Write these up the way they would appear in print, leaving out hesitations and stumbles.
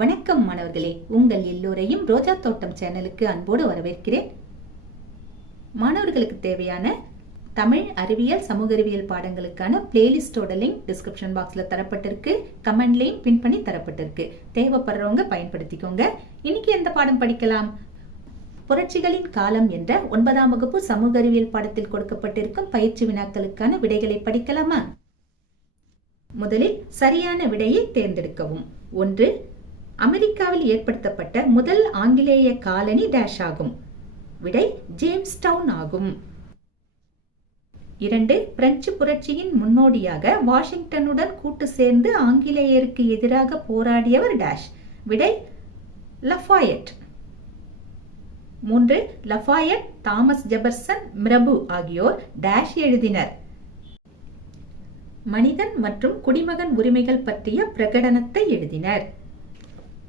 வணக்கம் மாணவர்களே, உங்கள் எல்லோரையும் ரோஜா தோட்டம் சேனலுக்கு அன்போடு வரவேற்கிறேன். மாணவர்களுக்கு தேவையான தமிழ், அறிவியல், சமூக அறிவியல் பாடங்களுக்கான பிளேலிஸ்டோட லிங்க் டிஸ்கிரிப்ஷன் பாக்ஸ்ல தரப்பட்டிருக்கு. கமெண்ட்லையும் பின் பண்ணி தரப்பட்டிருக்கு. தேவைப்படுறவங்க பயன்படுத்திக்கோங்க. இன்னைக்கு எந்த பாடம் படிக்கலாம்? புரட்சிகளின் காலம் என்ற 9ஆம் வகுப்பு சமூக அறிவியல் பாடத்தில் கொடுக்கப்பட்டிருக்கும் பயிற்சி வினாக்களுக்கான விடைகளை படிக்கலாமா? முதலில் சரியான விடையை தேர்ந்தெடுக்கவும். 1. அமெரிக்காவில் ஏற்படுத்தப்பட்ட முதல் ஆங்கிலேய காலனி டேஷ் ஆகும். விடை ஜேம்ஸ் டவுன் ஆகும். 2. பிரெஞ்சு புரட்சியின் முன்னோடியாக வாஷிங்டனுடன் கூட்டு சேர்ந்து ஆங்கிலேயருக்கு எதிராக போராடியவர் டேஷ். விடை லஃபாயட். 3. லஃபாயட், தாமஸ் ஜெபர்சன், மிரபு ஆகியோர் டேஷ் எழுதினர். மனிதன் மற்றும் குடிமகன் உரிமைகள் பற்றிய பிரகடனத்தை எழுதினர்.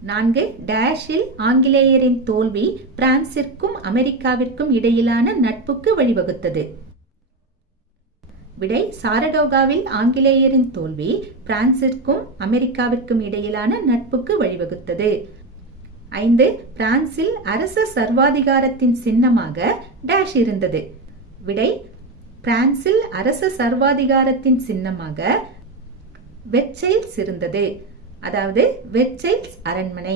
4. டேஷில் ஆங்கிலேயரின் தோல்வி பிரான்சிற்கும் அமெரிக்காவிற்கும் இடையிலான நட்புக்கு வழிவகுத்தது. விடை சாரடோகாவில் ஆங்கிலேயரின் தோல்வி பிரான்சிற்கும் அமெரிக்காவிற்கும் இடையிலான நட்புக்கு வழிவகுத்தது. 5. பிரான்சில் அரச சர்வாதிகாரத்தின் சின்னமாக டேஷ் இருந்தது. விடை பிரான்சில் அரச சர்வாதிகாரத்தின் சின்னமாக வெர்சைல்ஸ் இருந்தது, அதாவது வெர்சைல்ஸ் அரண்மனை.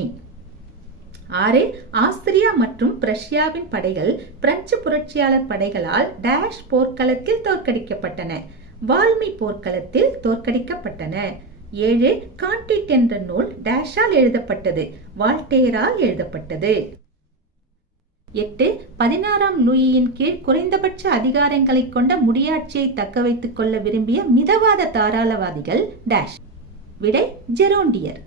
6. ஆஸ்திரியா மற்றும் பிரஷ்யாவின் படைகள் பிரெஞ்சு புரட்சியாளர் படைகளால் டேஷ் போர்க்களத்தில் தோற்கடிக்கப்பட்டன. வால்மி போர்க்களத்தில் தோற்கடிக்கப்பட்டன. 7. கான்டிட் என்ற நூல் டேஷால் எழுதப்பட்டது. வால்டேரால் எழுதப்பட்டது. 8. 16ஆம் லூயியின் கீழ் குறைந்தபட்ச அதிகாரங்களை கொண்ட முடியாட்சியை தக்க வைத்துக் கொள்ள விரும்பிய மிதவாத தாராளவாதிகள் டேஷ். விடை ஜெரோண்டியர்.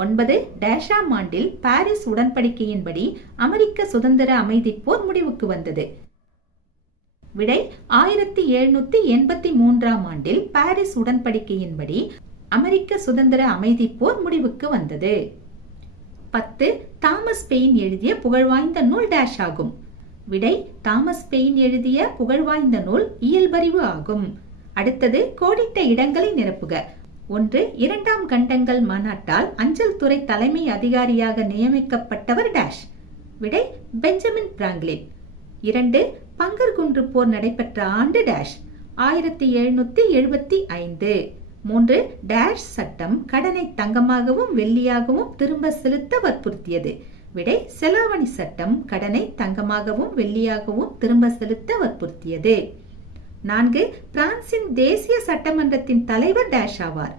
9. டேஷாம் ஆண்டில் பாரிஸ் உடன்படிக்கையின்படி அமெரிக்க சுதந்திர அமைதிப் போர் முடிவுக்கு வந்தது. விடை 1783ஆம் ஆண்டில் பாரிஸ் உடன்படிக்கையின்படி அமெரிக்க சுதந்திர அமைதிப் போர் முடிவுக்கு வந்தது. 10. தாமஸ் பெயின் எழுதிய புகழ்வாய்ந்த நூல் டேஷ் ஆகும். விடை தாமஸ் பெயின் எழுதிய புகழ்வாய்ந்த நூல் இயல்பறிவு ஆகும். அடுத்தது கோடிட்ட இடங்களை நிரப்புக. 1. 2ஆம் கண்டங்கள் மாநாட்டால் அஞ்சல் துறை தலைமை அதிகாரியாக நியமிக்கப்பட்டவர் டேஷ். விடை பெஞ்சமின் பிராங்க்லின். 2. பங்கர் குன்று போர் நடைபெற்ற ஆண்டு டேஷ் 1775. 3. டேஷ் சட்டம் கடனை தங்கமாகவும் வெள்ளியாகவும் திரும்ப செலுத்த வற்புறுத்தியது. விடை செலாவணி சட்டம் கடனை தங்கமாகவும் வெள்ளியாகவும் திரும்ப செலுத்த வற்புறுத்தியது. 4. பிரான்சின் தேசிய சட்டமன்றத்தின் தலைவர் டேஷ் ஆவார்.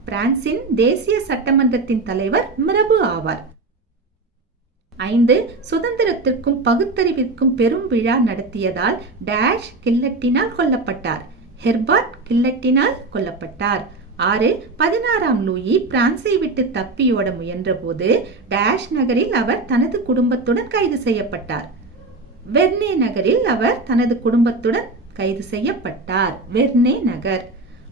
பிரான்சின் தேசிய சட்டமன்றத்தின் தலைவர் மிரபு ஆவார். 5. சுதந்திரத்திற்கும் பகுத்தறிவிற்கும் பெரும் விழா நடத்தியதால் டேஷ் கில்லட்டினால் கொல்லப்பட்டார். ஹெர்பர்ட் கில்லட்டினால் கொல்லப்பட்டார். 6. 16ஆம் லூயி பிரான்சை விட்டு தப்பியோட முயன்ற போது டேஷ் நகரில் அவர் தனது குடும்பத்துடன் கைது செய்யப்பட்டார். வெர்னே நகரில் அவர் தனது குடும்பத்துடன் கைது செய்யப்பட்டார். வெர்னே நகர்.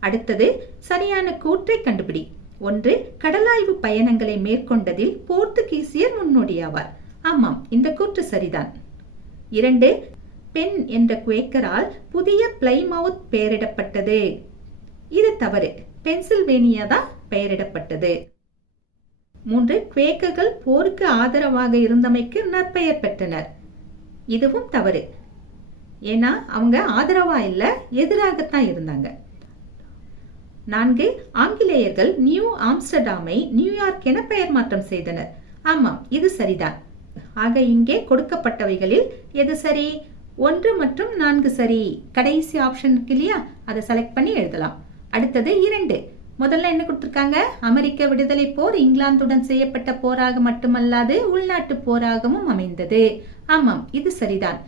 அடுத்தது சரியான கூற்றை கண்டுபிடி. 1. கடலாய்வு பயணங்களை மேற்கொண்டதில் போர்த்துகீசியர் முன்னோடியாவார். ஆமாம், இந்த கூற்று சரிதான். 2. பென் என்ற குவேக்கரால் புதிய பிளைமவுத் பெயரிடப்பட்டது. இது தவறு. பென்சில்வேனியா தான் பெயரிடப்பட்டது. 3. குவேக்கர்கள் போருக்கு ஆதரவாக இருந்தமைக்கு நற்பெயர் பெற்றனர். இதுவும் தவறு. ஏன்னா அவங்க ஆதரவா இல்ல, எதிராகத்தான் இருந்தாங்க. 4. ஆங்கிலேயர்கள் நியூ ஆம்ஸ்டர்டாமை நியூயார்க் என பெயர் மாற்றம் செய்தனர். ஆமாம், இது சரிதான். ஆக இங்கே கொடுக்கப்பட்டவைகளில் எது சரி? 1 மற்றும் 4 சரி. கடைசி ஆப்ஷன் இருக்கு இல்லையா, அதை செலக்ட் பண்ணி எழுதலாம். அடுத்தது 2. முதல்ல என்ன கொடுத்திருக்காங்க? அமெரிக்க விடுதலை போர் இங்கிலாந்துடன் செய்யப்பட்ட போராக மட்டுமல்லாது உள்நாட்டு போராகவும் அமைந்தது. ஆமாம், இது சரிதான்.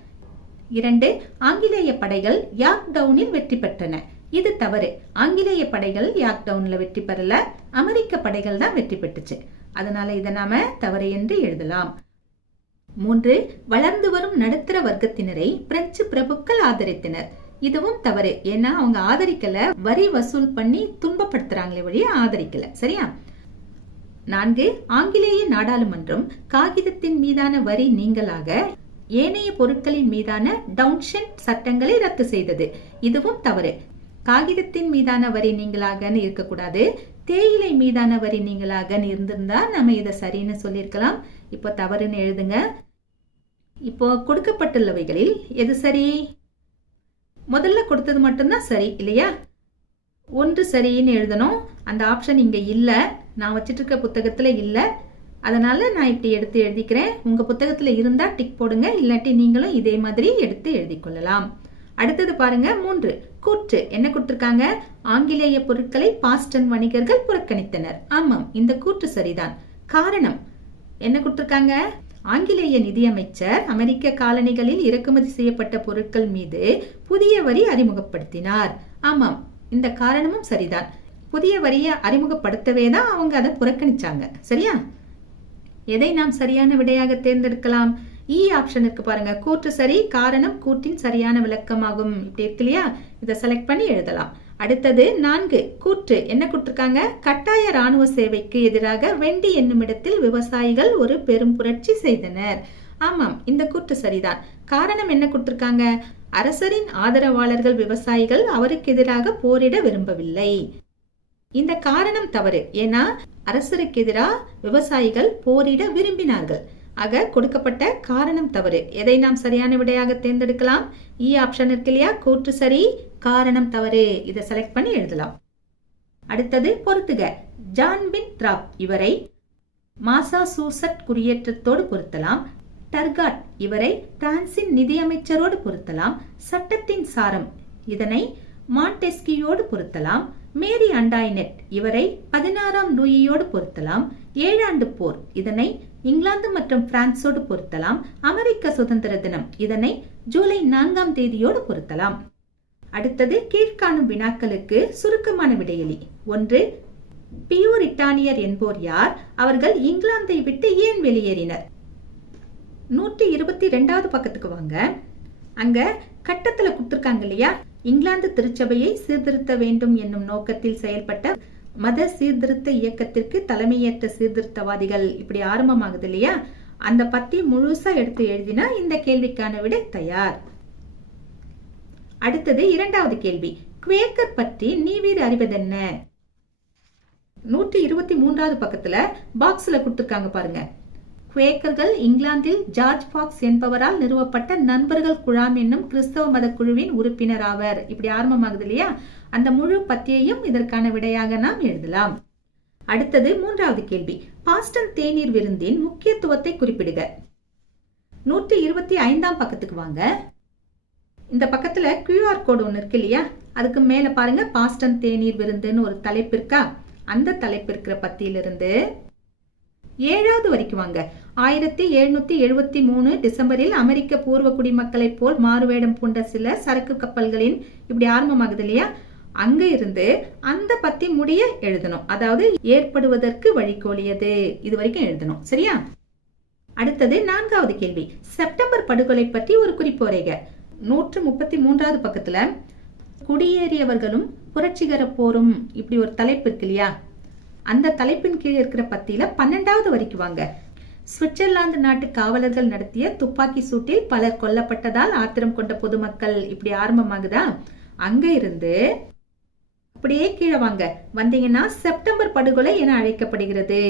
2. ஆங்கிலேய படைகள் யார்க் டவுனில் வெற்றி பெற்றன. இது தவறு. ஆங்கிலேய படைகள் யார்க் டவுன்ல வெற்றி பெறல, அமெரிக்க படைகள் தான் வெற்றி பெற்றுச்சு. அதனால இதை நாம தவறு என்று எழுதலாம். 3. வளர்ந்து வரும் நடுத்தர வர்க்கத்தினரை பிரெஞ்சு பிரபுக்கள் ஆதரித்தனர். இதுவும் தவறு. ஏன்னா அவங்க ஆதரிக்கல, வரி வசூல் பண்ணி துன்பப்படுத்துறாங்களே வழிய ஆதரிக்கல. சரியா? 4. ஆங்கிலேய நாடாளுமன்றம் காகிதத்தின் மீதான வரி நீங்களாக ஏனைய பொருட்களின் மீதான டவுன்ஷென் சட்டங்களை ரத்து செய்தது. இதுவும் தவறு. காகிதத்தின் மீதான வரி நீங்களாக இருக்கக்கூடாது, தேயிலை மீதான வரி நீங்களாக இருந்திருந்தா நம்ம இதை சரின்னு சொல்லியிருக்கலாம். இப்போ தவறுன்னு எழுதுங்க. இப்போ கொடுக்கப்பட்டுள்ளவைகளில் எது சரி? முதல்ல கொடுத்தது மட்டும்தான் சரி இல்லையா? ஒன்று சரின்னு எழுதணும். அந்த ஆப்ஷன் இங்க இல்ல, நான் வச்சிட்டு இருக்க புத்தகத்துல இல்ல. அதனால நான் இப்படி எடுத்து எழுதிக்கிறேன். உங்க புத்தகத்துல இருந்தா டிக் போடுங்க, இல்லாட்டி நீங்களும் இதே மாதிரி எடுத்து எழுதி கொள்ளலாம். அடுத்தது பாருங்க 3. கூற்று என்ன கொடுத்திருக்காங்க? ஆங்கிலேய பொருட்களை பாஸ்டன் வணிகர்கள் புறக்கணித்தனர். ஆமாம், இந்த கூற்று சரிதான். காரணம் என்ன கொடுத்திருக்காங்க? ஆங்கிலேய நிதியமைச்சர் அமெரிக்க காலனிகளில் இறக்குமதி செய்யப்பட்ட பொருட்கள் மீது புதிய வரி அறிமுகப்படுத்தினார். ஆமாம், இந்த காரணமும் சரிதான். புதிய வரியை அறிமுகப்படுத்தவே தான் அவங்க அதை புறக்கணிச்சாங்க. சரியா? எதை நாம் சரியான விடையாக தேர்ந்தெடுக்கலாம்? இ ஆப்ஷன் இருக்கு பாருங்க. கூற்று சரி, காரணம் கூற்றின் சரியான விளக்கமாகும். இப்படி இருக்கு இல்லையா? இதை செலக்ட் பண்ணி எழுதலாம். அடுத்தது 4. கூற்று என்ன கொடுத்திருக்காங்க? கட்டாய ராணுவ சேவைக்கு எதிராக வெண்டி என்னும் இடத்தில் விவசாயிகள் ஒரு பெரும் புரட்சி செய்தனர். ஆமாம், இந்த கூற்று சரிதான். காரணம் என்ன கொடுத்திருக்காங்க? அரசரின் ஆதரவாளர்கள் விவசாயிகள் அவருக்கு எதிராக போரிட விரும்பவில்லை. இந்த காரணம் தவறு. ஏன்னா அரசருக்கு எதிராக விவசாயிகள் போரிட விரும்பினார்கள். ஆக கொடுக்கப்பட்ட காரணம் தவறு. எதை நாம் சரியான விடையாக தேர்ந்தெடுக்கலாம்? இ ஆப்ஷன் இருக்கு இல்லையா? கூற்று சரி, காரணம் தவறு. இதை செலக்ட் பண்ணி எழுதலாம். அடுத்தது பொருத்துக. ஜான் பின் திராப் இவரை மாசாசூசட் குடியேற்றத்தோடு பொருத்தலாம். டர்காட் இவரை பிரான்சின் நிதியமைச்சரோடு பொருத்தலாம். சட்டத்தின் சாரம் இதனை மாண்டெஸ்கியோடு பொருத்தலாம். மேரி அண்டாய்னெட் இவரை 16ஆம் லூயியோடு பொருத்தலாம். 7 ஆண்டு போர் இதனை இங்கிலாந்து மற்றும் பிரான்சோடு பொருத்தலாம். அமெரிக்க சுதந்திர தினம் இதனை ஜூலை 4ஆம் தேதியோடு பொருத்தலாம். அடுத்தது கீழ்காணும் வினாக்களுக்கு சுருக்கமான விடையளி. 1. பியூரிட்டானியர் என்போர் யார்? அவர்கள் இங்கிலாந்தை விட்டு ஏன் வெளியேறினர்? 122வது பக்கத்துக்கு வாங்க. அங்க கட்டத்துல கொடுத்திருக்காங்க இல்லையா? இங்கிலாந்து திருச்சபையை சீர்திருத்த வேண்டும் என்னும் நோக்கத்தில் செயல்பட்ட மத சீர்திருத்த இயக்கத்திற்கு தலைமையேற்ற சீர்திருத்தவாதிகள், இப்படி ஆரம்பமாகுது இல்லையா? அந்த பத்தி முழுசா எடுத்து எழுதினா இந்த கேள்விக்கான விடை தயார். அடுத்தது 2வது கேள்வி. குவேக்கர் பற்றி நீவீர் அறிவதென்ன? 123வது பக்கத்துல பாக்ஸ்ல கொடுத்திருக்காங்க பாருங்க. குவேக்கர்கள் இங்கிலாந்தில் ஜார்ஜ் ஃபாக்ஸ் என்பவரால் நிறுவப்பட்ட நண்பர்கள் குழாம் என்னும் கிறிஸ்தவ மத குழுவின் உறுப்பினர் ஆவர். இப்படி ஆரம்பமாகுது இல்லையா? அந்த முழு பத்தியையும் இதற்கான விடையாக நாம் எழுதலாம். அடுத்தது 3வது கேள்வி. பாஸ்டன் தேநீர் விருந்தின் முக்கியத்துவத்தை குறிப்பிடுக. 125ஆம் பக்கத்துக்கு வாங்க. இந்த பக்கத்துல QR கோடு ஒன்னு இருக்கு இல்லையா? அதுக்கு மேல பாருங்க, பாஸ்டன் தேநீர் விருந்துன்னு ஒரு தலைப்பு இருக்கா? அந்த தலைப்பு இருக்கிற பத்தியிலிருந்து 7வது வரைக்கும் வாங்க. 1773 டிசம்பரில் அமெரிக்க பூர்வ குடிமக்களைப் போல் மாறுவேடம் பூண்ட சில சரக்கு கப்பல்களின், இப்படி ஆரம்பமாகுது இல்லையா? அங்க இருந்து அந்த பத்தி முடிய எழுதணும். அதாவது ஏற்படுவதற்கு வழிகோலியது, இது வரைக்கும் எழுதணும். சரியா? அடுத்தது 4வது கேள்வி. செப்டம்பர் படுகொலை பற்றி ஒரு குறிப்பு வரைக. 133வது பக்கத்துல குடியேறியவர்களும் புரட்சிகர போரும், இப்படி ஒரு தலைப்பு இருக்கு இல்லையா? அந்த தலைப்பின் கீழே இருக்கிற பத்தியில 12வது வரைக்கும் வாங்க. சுவிட்சர்லாந்து நாட்டு காவலர்கள் நடத்திய துப்பாக்கி சூட்டில் பலர் கொல்லப்பட்டதால் ஆத்திரம் கொண்ட பொதுமக்கள், இப்படி ஆரம்பமாகுதா? அங்க இருந்து அப்படியே கீழே வாங்க. வந்தீங்கன்னா செப்டம்பர் படுகொலை என அழைக்கப்படுகிறது.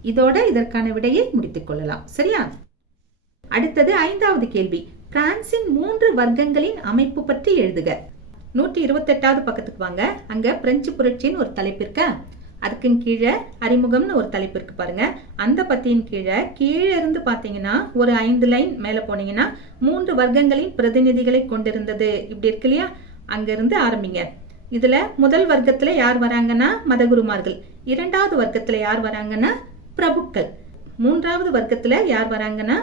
இதோட இதற்கான விடையை முடித்துக் கொள்ளலாம். சரியா? அடுத்தது 5வது கேள்வி. பிரான்சின் 3 வர்க்கங்களின் அமைப்பு பற்றி எழுதுக. 128வது பக்கத்துக்கு வாங்க. அங்க பிரெஞ்சு புரட்சியின் ஒரு தலைப்பு இருக்க, அதுக்கு கீழே அறிமுகம்னு ஒரு தலைப்பு இருக்கு பாருங்க. அந்த பத்தியின் கீழே இருந்து பாத்தீங்கன்னா ஒரு 5 லைன் மேல போனீங்கன்னா 3 வர்க்கங்களின் பிரதிநிதிகளை கொண்டிருந்தது, இப்படி இருக்கு இல்லையா? அங்க இருந்து ஆரம்பிங்க. இதுல முதல் வர்க்கத்துல யார் வராங்கன்னா மதகுருமார்கள். 2வது வர்க்கத்துல யார் வராங்கன்னா பிரபுக்கள். 3வது வர்க்கத்துல யார் வராங்கன்னா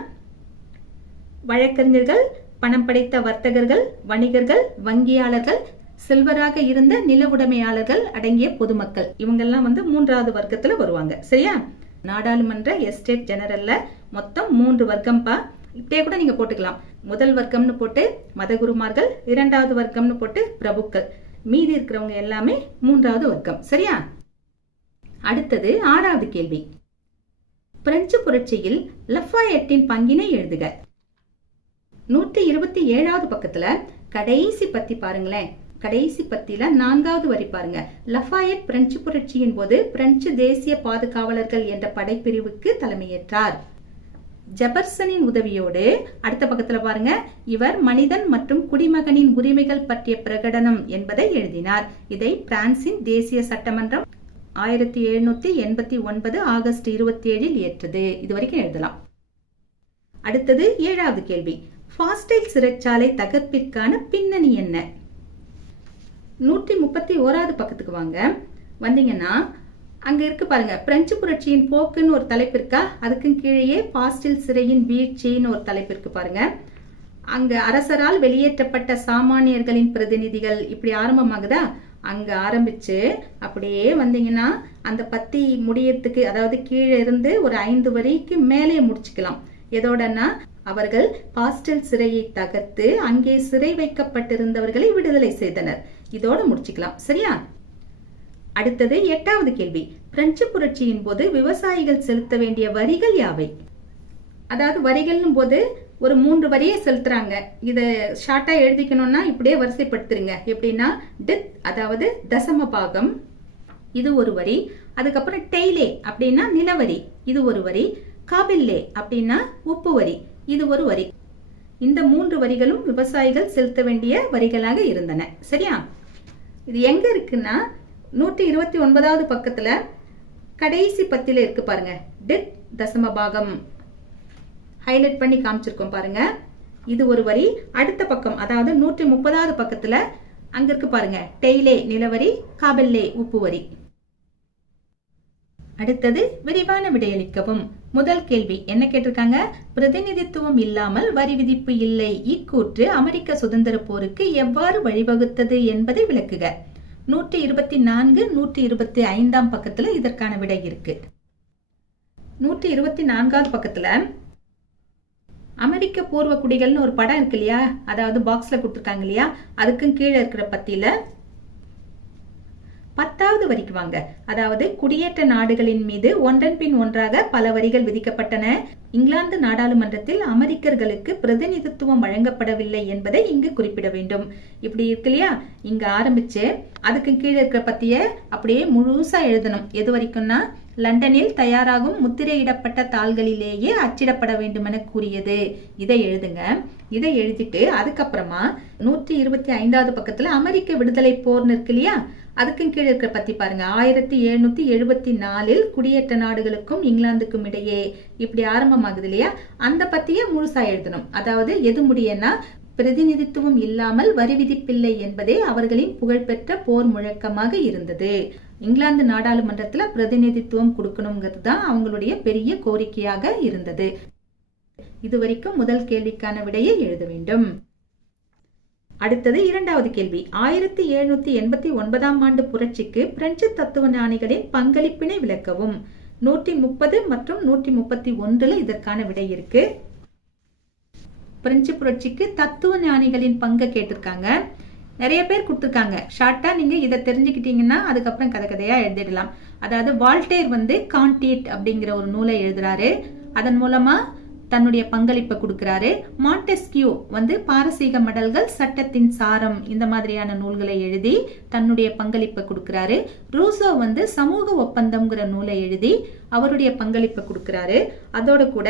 வழக்கறிஞர்கள், பணம் படைத்த வர்த்தகர்கள், வணிகர்கள், வங்கியாளர்கள், செல்வராக இருந்த நில உடைமையாளர்கள் அடங்கிய பொதுமக்கள். இவங்கெல்லாம் 3வது வர்க்கத்துல வருவாங்க. சரியா? நாடாளுமன்ற எஸ்டேட் ஜெனரல்ல மொத்தம் 3 வர்க்கம்பா. இப்படியே கூட நீங்க போட்டுக்கலாம். முதல் வர்க்கம்னு போட்டு மதகுருமார்கள், 2வது வர்க்கம்னு போட்டு பிரபுக்கள், மீதி இருக்கிறவங்க எல்லாமே 3வது வர்க்கம். சரியா? அடுத்தது 6வது கேள்வி. பிரெஞ்சு புரட்சியில் லஃபாயட்டின் பங்கினை எழுதுக. 127வது பக்கத்துல கடைசி பத்தி பாருங்களேன். கடைசி பத்தியில 4வது வரி பாருங்க. லஃபாயட் பிரெஞ்சு புரட்சியின் போது பிரெஞ்சு தேசிய பாதுகாவலர்கள் என்ற படைப்பிரிவுக்கு தலைமையேற்றார். ஜெபர்சனின் உதவியோடு அடுத்த பக்கத்துல பாருங்க, இவர் மனிதன் மற்றும் குடிமகனின் உரிமைகள் பற்றிய பிரகடனம் என்பதை எழுதினார். இதை பிரான்சின் தேசிய சட்டமன்றம் 1789 ஆகஸ்ட் 27 இயற்றது. இது வரைக்கும் எழுதலாம். அடுத்தது 7வது கேள்வி. பாஸ்டைல் சிறைச்சாலை தகர்ப்பிற்கான பின்னணி என்ன? 131வது பக்கத்துக்கு வாங்க. வந்தீங்கன்னா அங்க இருக்கு பாருங்க, பிரெஞ்சு புரட்சியின் போக்குன்னு ஒரு தலைப்பு இருக்கா, அதுக்கு கீழே பாஸ்டில் சிறையின் வீழ்ச்சின்னு ஒரு தலைப்பு இருக்கு பாருங்க. அங்க அரசரால் வெளியேற்றப்பட்ட சாமானியர்களின் பிரதிநிதிகள் இப்படி ஆரம்பமாகுதா. அங்க ஆரம்பிச்சு அப்படியே வந்தீங்கன்னா அந்த பத்தி முடியறதுக்கு, அதாவது கீழே இருந்து ஒரு 5 வரிக்கு மேலே முடிச்சுக்கலாம். எதோடனா, அவர்கள் பாஸ்டில் சிறையை தகர்த்து அங்கே சிறை வைக்கப்பட்டிருந்தவர்களை விடுதலை செய்தனர். இதோட முடிச்சுக்கலாம். சரியா? அடுத்தது 8வது கேள்வி. பிரெஞ்சு புரட்சியின் போது விவசாயிகள் செலுத்த வேண்டிய வரிகள் யாவை? அதாவது வரிகளும் போது ஒரு 3 வரியை செலுத்துறாங்க. இத ஷார்ட்டா எழுதிக்கணும்னா இப்படியே வரிசைப்படுத்துறீங்க. எப்படின்னா, டித் அதாவது தசம பாகம், இது ஒரு வரி. அதுக்கப்புறம் டெய்லே அப்படின்னா நிலவரி, இது ஒரு வரி. காபில்லே அப்படின்னா உப்பு வரி, இது ஒரு வரி. இந்த 3 வரிகளும் விவசாயிகள் செலுத்த வேண்டிய வரிகளாக இருந்தன. சரியா? இது எங்க இருக்குன்னா 129வது பக்கத்துல கடைசி பத்தியில இருக்கு பாருங்க. டித் தசம பாகம் ஹைலைட் பண்ணி காமிச்சிருக்கோம் பாருங்க. இது ஒரு வரி. அடுத்த பக்கம் அதாவது 130வது பக்கத்துல அங்க இருக்கு பாருங்க, டெய்லே நிலவரி, காபில்லே உப்பு வரி. அடுத்தது விரிவான விடையளிக்கவும். முதல் கேள்வி என்ன கேட்டிருக்காங்க? பிரதிநிதித்துவம் இல்லாமல் வரி விதிப்பு இல்லை இக்கூற்று அமெரிக்க சுதந்திர போருக்கு எவ்வாறு வழிவகுத்தது என்பதை விளக்குக. 124, 125 பக்கத்துல இதற்கான விடை இருக்கு. 124வது பக்கத்துல அமெரிக்க பூர்வ குடிகள்னு ஒரு படம் இருக்கு இல்லையா, அதாவது பாக்ஸ்ல கொடுத்துருக்காங்க இல்லையா, அதுக்கும் கீழே இருக்கிற பத்தியில 10வது வரிக்கு வாங்க. அதாவது குடியேற்ற நாடுகளின் மீது ஒன்றன் பின் ஒன்றாக பல வரிகள் விதிக்கப்பட்டன. இங்கிலாந்து நாடாளுமன்றத்தில் அமெரிக்கர்களுக்கு பிரதிநிதித்துவம் வழங்கப்படவில்லை என்பதை இங்கு குறிப்பிட வேண்டும். இப்படி இருக்கு இல்லையா, இங்க ஆரம்பிச்சு அதுக்கு கீழே இருக்கிற பத்திய அப்படியே முழுசா எழுதணும். எது வரைக்கும்னா, லண்டனில் தயாராகும் முத்திரையிடப்பட்ட தாள்களிலேயே அச்சிடப்பட வேண்டும் என கூறியது. இதை எழுதுங்க. இதை எழுதிட்டு அதுக்கப்புறமா 125வது பக்கத்துல அமெரிக்க விடுதலை போர்னு இருக்கு இல்லையா, அதுக்கும் கீழே இருக்கிற பத்தி பாருங்க. 1774 குடியேற்ற நாடுகளுக்கும் இங்கிலாந்துக்கும் இடையே இப்படி ஆரம்பமாகுது இல்லையா, அந்த பத்திய முழுசா எழுதணும். அதாவது எது முடியன்னா, பிரதிநிதித்துவம் இல்லாமல் வரி விதிப்பில்லை என்பதே அவர்களின் புகழ்பெற்ற போர் முழக்கமாக இருந்தது. இங்கிலாந்து நாடாளுமன்றத்துல பிரதிநிதித்துவம் கொடுக்கணுங்கிறது தான் அவங்களுடைய பெரிய கோரிக்கையாக இருந்தது. இதுவரைக்கும் முதல் கேள்விக்கான விடையை எழுத வேண்டும். அடுத்தது 2வது கேள்வி. 1789ஆம் ஆண்டு புரட்சிக்கு பிரெஞ்சு தத்துவ ஞானிகளின் பங்களிப்பினை விளக்கவும். 130 மற்றும் 131 இதற்கான விடை இருக்கு. பிரெஞ்சு புரட்சிக்கு தத்துவ ஞானிகளின் பங்கு கேட்டிருக்காங்க. நிறைய பேர் கொடுத்துருக்காங்க. ஷார்ட்டா நீங்க இதை தெரிஞ்சுக்கிட்டீங்கன்னா அதுக்கப்புறம் கதை கதையா எழுதிடலாம். அதாவது வால்டேர் கான்டீட் அப்படிங்கிற ஒரு நூலை எழுதுறாரு. அதன் மூலமா தன்னுடைய பங்களிப்பை கொடுக்கிறாரு. மாண்டெஸ்கியூ பாரசீக மடல்கள், சட்டத்தின் சாரம், இந்த மாதிரியான நூல்களை எழுதி தன்னுடைய பங்களிப்பை கொடுக்கிறாரு. ரூசோ சமூக ஒப்பந்தம்ங்கிற நூலை எழுதி அவருடைய பங்களிப்பை கொடுக்கிறாரு. அதோட கூட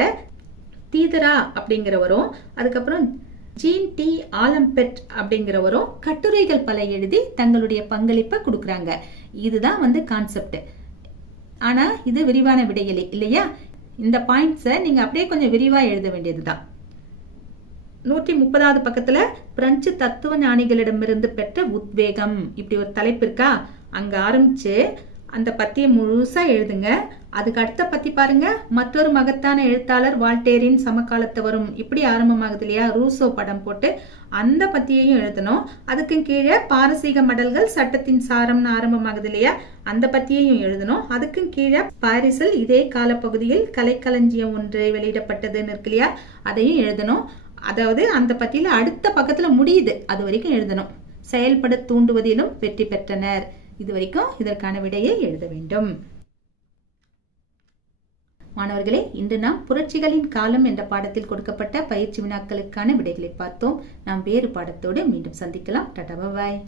தீதரா அப்படிங்கிறவரும், அதுக்கப்புறம் ஜீன் டி ஆலம்பெட் அப்படிங்கிறவரும் கட்டுரைகள் பல எழுதி தங்களுடைய பங்களிப்பை கொடுக்கறாங்க. இதுதான் கான்செப்ட். ஆனா இது விரிவான விடையில்லை இல்லையா. இந்த பாயிண்ட்ஸை நீங்க அப்படியே கொஞ்சம் விரிவா எழுத வேண்டியதுதான். 130வது பக்கத்துல பிரெஞ்சு தத்துவ ஞானிகளிடமிருந்து பெற்ற உத்வேகம் இப்படி ஒரு தலைப்பு இருக்கா, அங்க ஆரம்பிச்சு அந்த பத்தியை முழுசா எழுதுங்க. அதுக்கு அடுத்த பத்தி பாருங்க, மற்றொரு மகத்தான எழுத்தாளர் வால்டேரின் சமகாலத்தவரும் இப்படி ஆரம்பமாகுது இல்லையா, ரூசோ படம் போட்டு அந்த பத்தியையும் எழுதணும். அதுக்கு கீழே பாரசீக மடல்கள், சட்டத்தின் சாரம்னு ஆரம்பமாகுது இல்லையா, அந்த பத்தியையும் எழுதணும். அதுக்கு கீழே பாரிஸில் இதே காலப்பகுதியில் கலைக்களஞ்சியம் ஒன்று வெளியிடப்பட்டதுன்னு இருக்கு இல்லையா, அதையும் எழுதணும். அதாவது அந்த பத்தியில அடுத்த பக்கத்துல முடியுது, அது வரைக்கும் எழுதணும். செயல்பட தூண்டுவதிலும் வெற்றி பெற்றனர். இது வரைக்கும் இதற்கான விடையை எழுத வேண்டும். மாணவர்களே, இன்று நாம் புரட்சிகளின் காலம் என்ற பாடத்தில் கொடுக்கப்பட்ட பயிற்சி வினாக்களுக்கான விடைகளை பார்த்தோம். நாம் வேறு பாடத்தோடு மீண்டும் சந்திக்கலாம். டாடா, பாய்.